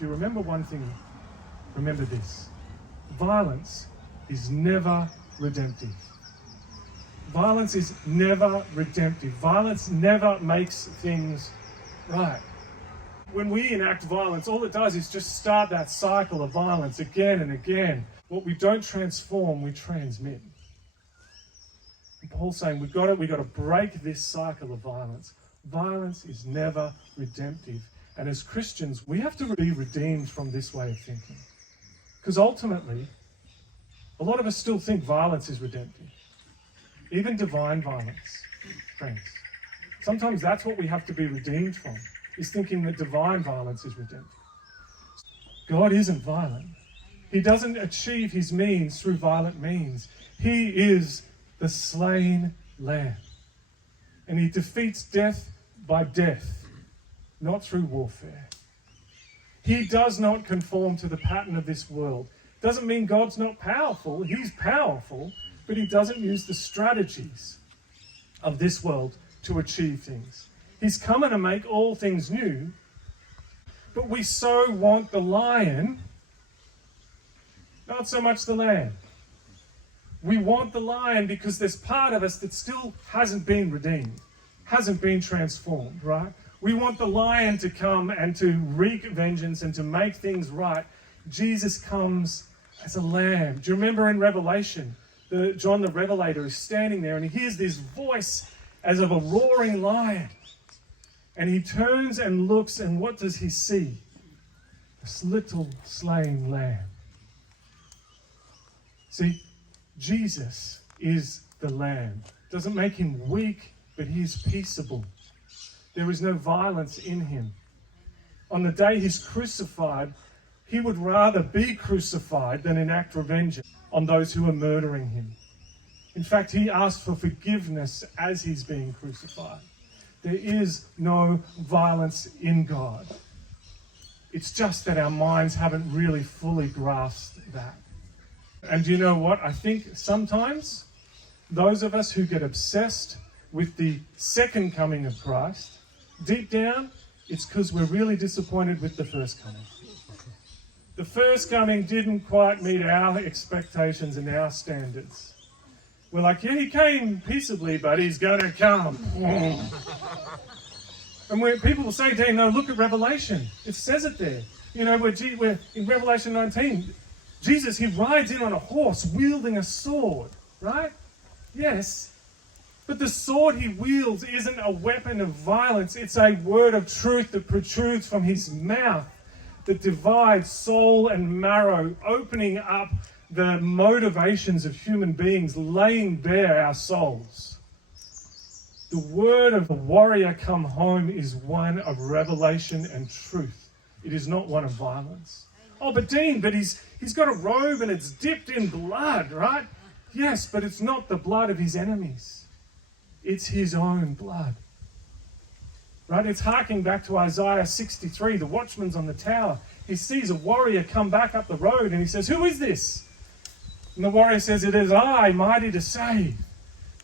if you remember one thing, remember this. Violence is never redemptive. Violence is never redemptive. Violence never makes things right. When we enact violence, all it does is just start that cycle of violence again and again. What we don't transform, we transmit. And Paul's saying we've got to break this cycle of violence. Violence is never redemptive. And as Christians, we have to be redeemed from this way of thinking. Because ultimately, a lot of us still think violence is redemptive. Even divine violence, friends. Sometimes that's what we have to be redeemed from, is thinking that divine violence is redemptive. God isn't violent. He doesn't achieve his means through violent means. He is the slain Lamb. And he defeats death by death, not through warfare. He does not conform to the pattern of this world. Doesn't mean God's not powerful. He's powerful, but he doesn't use the strategies of this world to achieve things. He's coming to make all things new, but we so want the lion, not so much the lamb. We want the lion because there's part of us that still hasn't been redeemed, hasn't been transformed, right? We want the lion to come and to wreak vengeance and to make things right. Jesus comes as a lamb. Do you remember in Revelation, John the Revelator is standing there and he hears this voice as of a roaring lion. And he turns and looks, and what does he see? This little slain lamb. See, Jesus is the lamb. Doesn't make him weak, but he is peaceable. There is no violence in him. On the day he's crucified, he would rather be crucified than enact revenge on those who are murdering him. In fact, he asked for forgiveness as he's being crucified. There is no violence in God. It's just that our minds haven't really fully grasped that. And do you know what? I think sometimes those of us who get obsessed with the second coming of Christ, deep down, it's because we're really disappointed with the first coming. The first coming didn't quite meet our expectations and our standards. We're like, yeah, he came peaceably, but he's going to come. And when people will say, Dean, no, look at Revelation. It says it there. You know, we're in Revelation 19. Jesus, he rides in on a horse wielding a sword, right? Yes. But the sword he wields isn't a weapon of violence. It's a word of truth that protrudes from his mouth, that divides soul and marrow, opening up the motivations of human beings, laying bare our souls. The word of the warrior come home is one of revelation and truth. It is not one of violence. Oh, but Dean, he's got a robe and it's dipped in blood, right? Yes, but it's not the blood of his enemies. It's his own blood. Right? It's harking back to Isaiah 63, the watchman's on the tower. He sees a warrior come back up the road and he says, "Who is this?" And the warrior says, "It is I, mighty to save."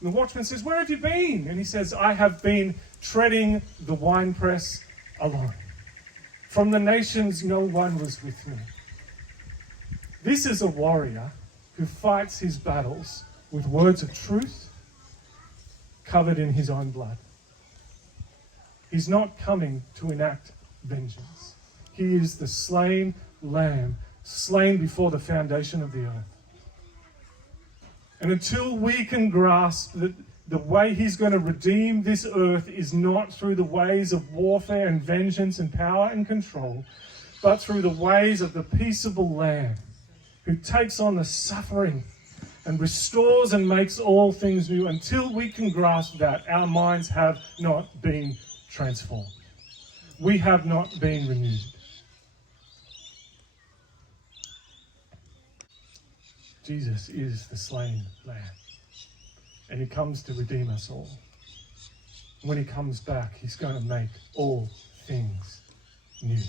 And the watchman says, "Where have you been?" And he says, "I have been treading the winepress alone. From the nations, no one was with me." This is a warrior who fights his battles with words of truth covered in his own blood. He's not coming to enact vengeance. He is the slain lamb, slain before the foundation of the earth. And until we can grasp that the way he's going to redeem this earth is not through the ways of warfare and vengeance and power and control, but through the ways of the peaceable lamb who takes on the suffering and restores and makes all things new. Until we can grasp that, our minds have not been transformed. We have not been renewed. Jesus is the slain lamb, and he comes to redeem us all. When he comes back, he's going to make all things new.